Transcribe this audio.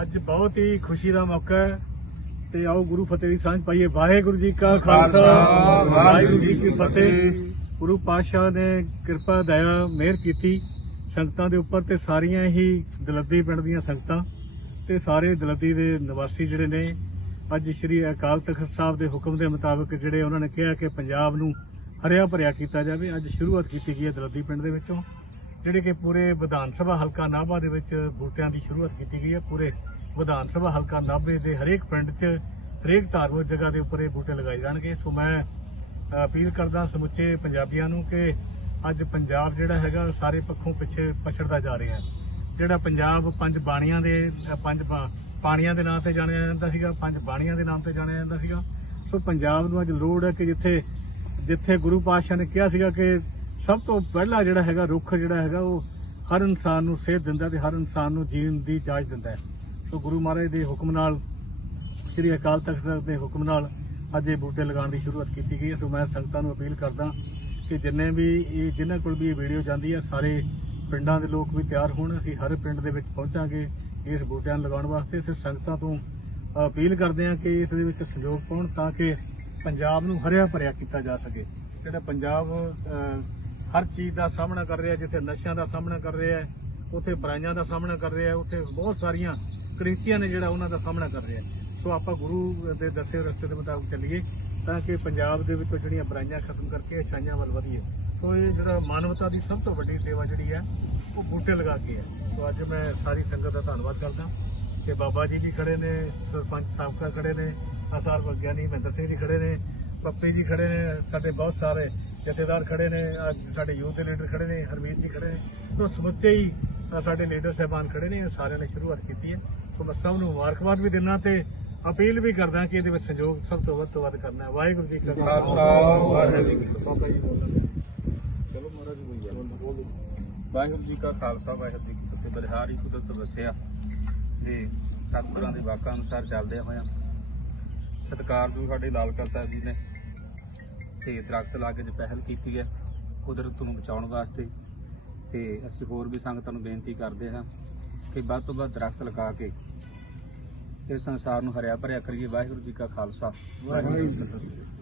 ਅੱਜ ਬਹੁਤ ਹੀ ਖੁਸ਼ੀ ਦਾ ਮੌਕਾ ਹੈ ਤੇ ਆਓ ਗੁਰੂ ਫਤਿਹ ਦੀ ਸਾਂਝ ਪਾਈਏ। ਵਾਹਿਗੁਰੂ ਜੀ ਕਾ ਖਾਲਸਾ ਵਾਹਿਗੁਰੂ ਜੀ ਕੀ ਫਤਿਹ। ਗੁਰੂ ਪਾਤਸ਼ਾਹ ਨੇ ਕਿਰਪਾ ਦਇਆ ਮਿਹਰ ਕੀਤੀ ਸੰਗਤਾਂ ਦੇ ਉੱਪਰ ਤੇ ਸਾਰੀਆਂ ਹੀ ਦਲੱਦੀ ਪਿੰਡ ਦੀਆਂ ਸੰਗਤਾਂ ਤੇ ਸਾਰੇ ਦਲੱਦੀ ਦੇ ਨਿਵਾਸੀ ਜਿਹੜੇ ਨੇ ਅੱਜ ਸ੍ਰੀ ਅਕਾਲ ਤਖਤ ਸਾਹਿਬ ਦੇ ਹੁਕਮ ਦੇ ਮੁਤਾਬਕ ਜਿਹੜੇ ਉਹਨਾਂ ਨੇ ਕਿਹਾ ਕਿ ਪੰਜਾਬ ਨੂੰ ਹਰਿਆ ਭਰਿਆ ਕੀਤਾ ਜਾਵੇ। ਅੱਜ ਸ਼ੁਰੂਆਤ ਕੀਤੀ ਗਈ ਹੈ ਦਲੱਦੀ ਪਿੰਡ ਦੇ ਵਿੱਚੋਂ। ਜਿਹੜੇ ਕਿ ਪੂਰੇ ਵਿਧਾਨ ਸਭਾ ਹਲਕਾ ਨਾਭਾ ਦੇ ਵਿੱਚ ਬੂਟਿਆਂ ਦੀ ਸ਼ੁਰੂਆਤ ਕੀਤੀ ਗਈ ਹੈ, ਪੂਰੇ ਵਿਧਾਨ ਸਭਾ ਹਲਕਾ ਨਾਭੇ ਦੇ ਹਰੇਕ ਪਿੰਡ 'ਚ ਹਰੇਕ ਧਾਰਮਿਕ ਜਗ੍ਹਾ ਦੇ ਉੱਪਰ ਇਹ ਬੂਟੇ ਲਗਾਏ ਜਾਣਗੇ। ਸੋ ਮੈਂ ਅਪੀਲ ਕਰਦਾ ਸਮੁੱਚੇ ਪੰਜਾਬੀਆਂ ਨੂੰ ਕਿ ਅੱਜ ਪੰਜਾਬ ਜਿਹੜਾ ਹੈਗਾ ਸਾਰੇ ਪੱਖੋਂ ਪਿੱਛੇ ਪਛੜਦਾ ਜਾ ਰਿਹਾ ਹੈ। ਜਿਹੜਾ ਪੰਜਾਬ ਪੰਜ ਬਾਣੀਆਂ ਦੇ, ਪੰਜ ਪਾਣੀਆਂ ਦੇ ਨਾਂ ਤੇ ਜਾਣਿਆ ਜਾਂਦਾ ਸੀਗਾ, ਪੰਜ ਬਾਣੀਆਂ ਦੇ ਨਾਮ ਤੇ ਜਾਣਿਆ ਜਾਂਦਾ ਸੀਗਾ। ਸੋ ਪੰਜਾਬ ਨੂੰ ਅੱਜ ਲੋੜ ਹੈ ਕਿ ਜਿੱਥੇ ਜਿੱਥੇ ਗੁਰੂ ਪਾਤਸ਼ਾਹ ਨੇ ਕਿਹਾ ਸੀਗਾ ਕਿ ਸਭ ਤੋਂ ਪਹਿਲਾ ਜਿਹੜਾ ਹੈਗਾ, ਰੁੱਖ ਜਿਹੜਾ ਹੈਗਾ, ਉਹ ਹਰ ਇਨਸਾਨ ਨੂੰ ਸੇਧ ਦਿੰਦਾ ਤੇ ਹਰ ਇਨਸਾਨ ਨੂੰ ਜੀਣ ਦੀ ਇਜਾਜ਼ਤ ਦਿੰਦਾ ਸੋ ਗੁਰੂ ਮਹਾਰਾਜ ਦੇ ਹੁਕਮ ਨਾਲ, ਸ੍ਰੀ ਅਕਾਲ ਤਖਤ ਸਾਹਿਬ ਦੇ ਹੁਕਮ ਨਾਲ ਅੱਜ ਇਹ ਬੂਟੇ ਲਗਾਉਣ ਦੀ ਸ਼ੁਰੂਆਤ ਕੀਤੀ ਗਈ ਹੈ। ਸੋ ਮੈਂ ਸੰਗਤਾਂ ਨੂੰ ਅਪੀਲ ਕਰਦਾ ਕਿ ਜਿੰਨੇ ਵੀ ਇਹ ਜਿਨ੍ਹਾਂ ਕੋਲ ਵੀ ਇਹ ਵੀਡੀਓ ਜਾਂਦੀ ਹੈ, ਸਾਰੇ ਪਿੰਡਾਂ ਦੇ ਲੋਕ ਵੀ ਤਿਆਰ ਹੋਣ। ਅਸੀਂ ਹਰ ਪਿੰਡ ਦੇ ਵਿੱਚ ਪਹੁੰਚਾਂਗੇ ਇਸ ਬੂਟਿਆਂ ਨੂੰ ਲਗਾਉਣ ਵਾਸਤੇ। ਅਸੀਂ ਸੰਗਤਾਂ ਤੋਂ ਅਪੀਲ ਕਰਦੇ ਹਾਂ ਕਿ ਇਸ ਦੇ ਵਿੱਚ ਸਹਿਯੋਗ ਪਾਉਣ ਤਾਂ ਕਿ ਪੰਜਾਬ ਨੂੰ ਹਰਿਆ ਭਰਿਆ ਕੀਤਾ ਜਾ ਸਕੇ। ਜਿਹੜਾ ਪੰਜਾਬ ਹਰ ਚੀਜ਼ ਦਾ ਸਾਹਮਣਾ ਕਰ ਰਿਹਾ, ਜਿੱਥੇ ਨਸ਼ਿਆਂ ਦਾ ਸਾਹਮਣਾ ਕਰ ਰਿਹਾ ਹੈ, ਉੱਥੇ ਬੁਰਾਈਆਂ ਦਾ ਸਾਹਮਣਾ ਕਰ ਰਿਹਾ ਹੈ, ਉੱਥੇ ਬਹੁਤ ਸਾਰੀਆਂ ਕ੍ਰਿਤੀਆਂ ਨੇ ਜਿਹੜਾ ਉਹਨਾਂ ਦਾ ਸਾਹਮਣਾ ਕਰ ਰਿਹਾ ਸੋ ਆਪਾਂ ਗੁਰੂ ਦੇ ਦੱਸੇ ਰਸਤੇ ਦੇ ਮੁਤਾਬਕ ਚੱਲੀਏ, ਤਾਂ ਕਿ ਪੰਜਾਬ ਦੇ ਵਿੱਚੋਂ ਜਿਹੜੀਆਂ ਬੁਰਾਈਆਂ ਖਤਮ ਕਰਕੇ ਅੱਛਾਈਆਂ ਵੱਲ ਵਧੀਏ। ਸੋ ਇਹ ਜਿਹੜਾ ਮਾਨਵਤਾ ਦੀ ਸਭ ਤੋਂ ਵੱਡੀ ਸੇਵਾ ਜਿਹੜੀ ਹੈ, ਉਹ ਬੂਟੇ ਲਗਾ ਕੇ ਹੈ। ਸੋ ਅੱਜ ਮੈਂ ਸਾਰੀ ਸੰਗਤ ਦਾ ਧੰਨਵਾਦ ਕਰਦਾ। ਕਿ ਬਾਬਾ ਜੀ ਵੀ ਖੜੇ ਨੇ, ਸਰਪੰਚ ਸਾਬਕਾ ਖੜੇ ਨੇ, ਆਸਾਰ ਵਿਗਿਆਨੀ ਮਹਿੰਦਰ ਸਿੰਘ ਜੀ ਖੜੇ ਨੇ। ਪੱਪੀ ਜੀ ਖੜੇ ਨੇ ਸਾਡੇ ਬਹੁਤ ਸਾਰੇ ਜਥੇਦਾਰ ਖੜੇ ਨੇ ਅੱਜ ਸਾਡੇ ਯੂਥ ਦੇ ਲੀਡਰ ਖੜੇ ਨੇ ਹਰਮੀਤ ਜੀ ਖੜੇ ਨੇ। ਸੋ ਸਮੁੱਚੇ ਹੀ ਸਾਡੇ ਲੀਡਰ ਸਹਿਬਾਨ ਖੜੇ ਨੇ ਇਹ ਸਾਰਿਆਂ ਨੇ ਸ਼ੁਰੂਆਤ ਕੀਤੀ ਹੈ। ਸੋ ਮੈਂ ਸਭ ਨੂੰ ਮੁਬਾਰਕਬਾਦ ਵੀ ਦਿੰਦਾ ਤੇ ਅਪੀਲ ਵੀ ਕਰਦਾ ਕਿ ਇਹਦੇ ਵਿੱਚ ਸਹਿਯੋਗ ਸਭ ਤੋਂ ਵੱਧ ਤੋਂ ਵੱਧ ਕਰਨਾ ਹੈ। ਵਾਹਿਗੁਰੂ ਜੀ ਕਾ ਖਾਲਸਾ, ਵਾਹਿਗੁਰੂ ਜੀ ਕੀ ਫਤਿਹ। ਚਲੋ ਮਹਾਰਾਜ ਬੋਲੋ। ਵਾਹਿਗੁਰੂ ਜੀ ਕਾ ਖਾਲਸਾ ਵਾਹਿਗੁਰੂ ਜੀ ਕੀ ਫਤਿਹ। ਬਲਿਹਾਰੀ ਕੁਦਰਤ ਵਸਿਆ ਤੇ ਸਤਿਗੁਰਾਂ ਦੇ ਵਾਕਾਂ ਅਨੁਸਾਰ ਚੱਲਦੇ ਹੋਇਆ ਸਤਿਕਾਰਯੋਗ ਸਾਡੇ ਲਾਲਕਾ ਸਾਹਿਬ ਜੀ ਨੇ ਤੇ ਦਰਖਤ ਲਾਗੇ ਦੀ ਪਹਿਲ ਕੀਤੀ ਹੈ, ਕੁਦਰਤ ਨੂੰ ਬਚਾਉਣ ਵਾਸਤੇ। ਤੇ ਅਸੀਂ ਹੋਰ ਵੀ ਸੰਗਤਾਂ ਨੂੰ ਬੇਨਤੀ ਕਰਦੇ ਹਾਂ ਕਿ ਵੱਧ ਤੋਂ ਵੱਧ ਦਰਖਤ ਲਗਾ ਕੇ ਇਸ ਸੰਸਾਰ ਨੂੰ ਹਰਿਆ ਭਰਿਆ ਕਰੀਏ। ਵਾਹਿਗੁਰੂ ਜੀ ਕਾ ਖਾਲਸਾ। ਵਾਹਿਗੁਰੂ ਜੀ ਕੀ ਫਤਿਹ।